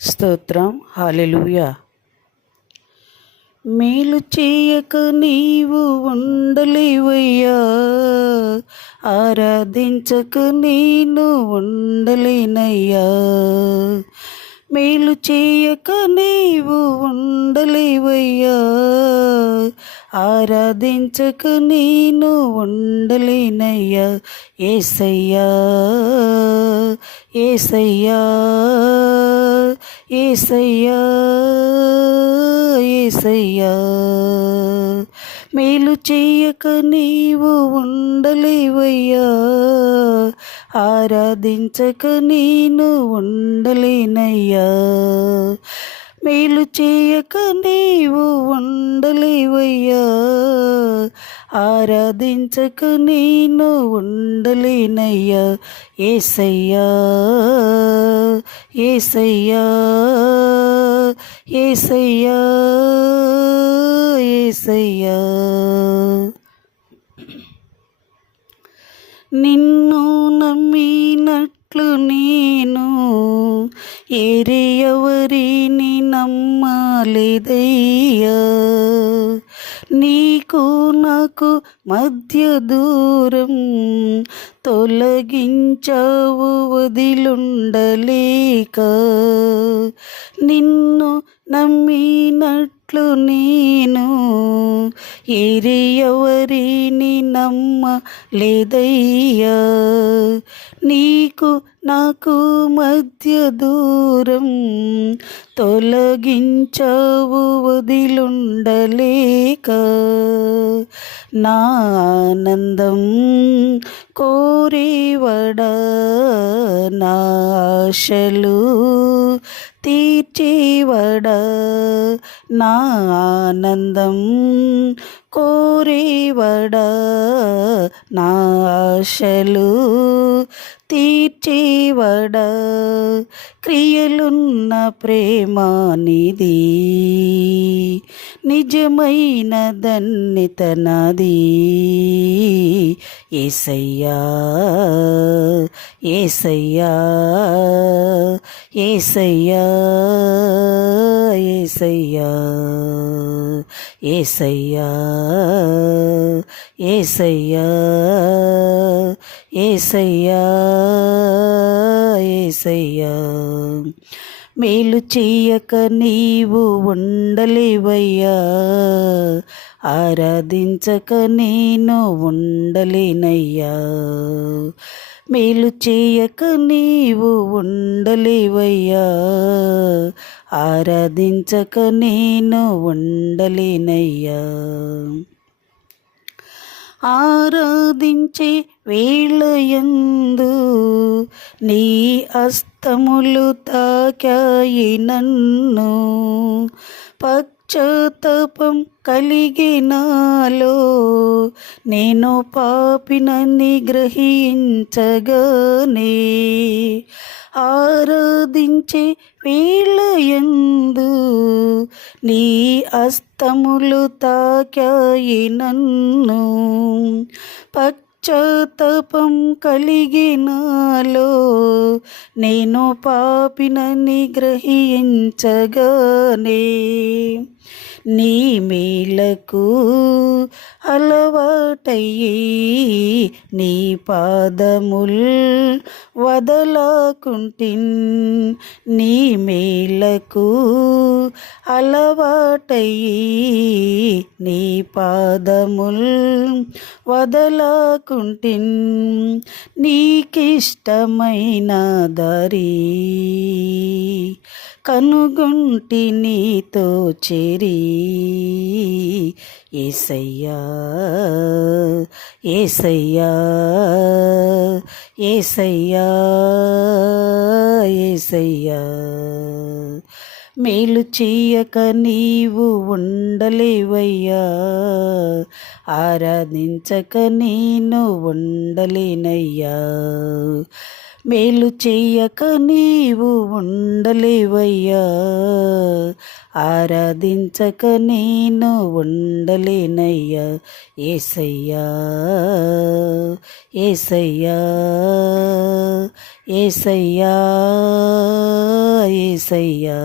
స్తోత్రం. హల్లెలూయా. మేలు చేయక నీవు ఉండలేవయ్యా, ఆరాధించక నేను ఉండలేనయ్యా. మేలు చేయక నీవు ఉండలేవయ్యా, ఆరాధించక నేను ఉండలేనయ్యా. యేసయ్యా యేసయ్యా యేసయ్యా యేసయ్యా. మేలు చేయక నీవు ఉండలేవయ్యా, ఆరాధించక నేను ఉండలేనయ్యా. మేలు చేయక నీవు ఉండలేవయ్యా, ఆరాధించక నేను ఉండలేనయ్యా. యేసయ్యా యేసయ్యా యేసయ్యా యేసయ్యా. నిన్ను నమ్మినట్లు నేను ఏరే ఎవరిని నమ్మలేదయ్యా. నీకు నాకు మధ్య దూరం తొలగించావు వదిలుండలేక. నిన్ను నమ్మినట్లు నేను ఏరే ఎవరిని నమ్మలేదయ్యా. నీకు నాకు మధ్య దూరం తొలగించావు వదిలుండలేక. నా ఆనందం కోరేవడా, నా ఆశలు తీర్చేవడా. నా ఆనందం కోరేవడా, నా ఆశలు తీర్చేవడా. క్రియలున్న ప్రేమానిది, నిజమైన ధన్యత నాది. యేసయ్యా యేసయ్యా యేసయ్యా యేసయ్యా యేసయ్యా యేసయ్యా యేసయ్యా యేసయ్యా. మేలు చేయక నీవు ఉండలేవయ్యా, ఆరాధించక నేను ఉండలేనయ్యా. మేలు చేయక నీవు ఉండలేవయ్యా, ఆరాధించక నేను ఉండలేనయ్యా. ఆరాధించే వేళయందు నీ హస్తములు తాకాయి నన్ను. పశ్చాత్తాపం కలిగినాలో నేను పాపినని గ్రహించగానే. ఆరాధించే వేళయందు నీ హస్తములు తాకాయి నన్ను. పశ్చాత్తాపం కలిగినాలో నేను పాపినని గ్రహించగానే. నీ మేలకు అలవాటయ్యి నీ పాదముల్ వదలకుంటిన్. నీ మేలకు అలవాటయ్యి నీ పాదముల్ వదలకుంటిన్. నీకిష్టమైన దారి కనుగొంటి నీతో చేరి. యేసయ్యా యేసయ్యా యేసయ్యా యేసయ్యా. మేలు చేయక నీవు ఉండలేవయ్యా, ఆరాధించక నేను ఉండలేనయ్యా. మేలు చెయ్యక నీవు ఉండలేవయ్యా, ఆరాధించక నేను ఉండలేనయ్యా. యేసయ్యా యేసయ్యా యేసయ్యా యేసయ్యా.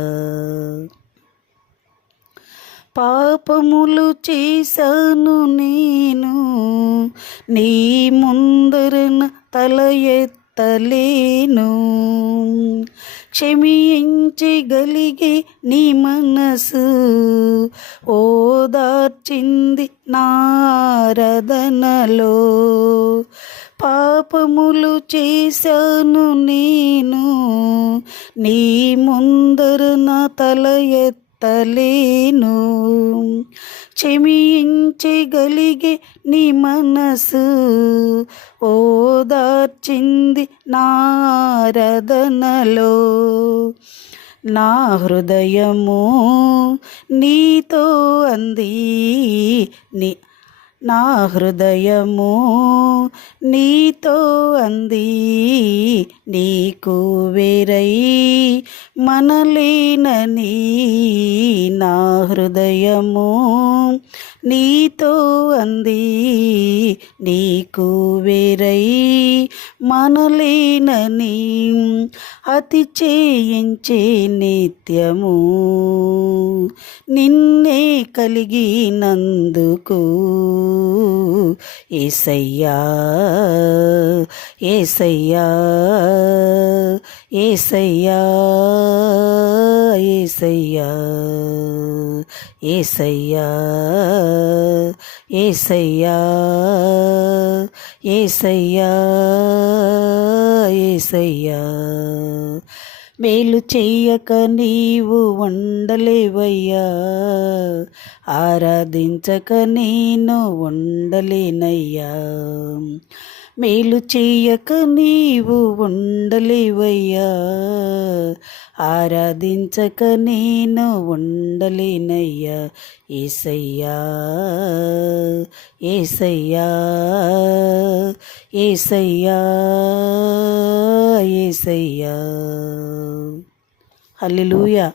పాపములు చేశాను నేను, నీ ముందరన తల ఎత్తలేను. క్షమించగలిగే నీ మనసు ఓదార్చింది నారదనలో. పాపములు చేశాను నేను, నీ ముందరన తల ఎత్తలేను. క్షమించగలిగే నీ మనసు ఓదార్చింది నారదనలో. నా హృదయము నీతో అంది, నా హృదయము నీతో అంది, నీకు వేరై మనలేనని. నా హృదయము నీతో అంది, నీకు వేరై మనలేనని. అతి చేయించే నిత్యము నిన్నే కలిగినందుకు. యేసయ్యా యేసయ్యా యేసయ్యా యేసయ్యా యేసయ్యా యేసయ్యా యేసయ్యా యేసయ్యా. మేలు చెయ్యక నీవు ఉండలేవయ్యా, ఆరాధించక నేను ఉండలేనయ్యా. మేలు చెయ్యక నీవు ఉండలేవయ్యా, ఆరాధించక నేను ఉండలేనయ్యా. యేసయ్యా యేసయ్యా యేసయ్యా యేసయ్యా. హల్లెలూయా.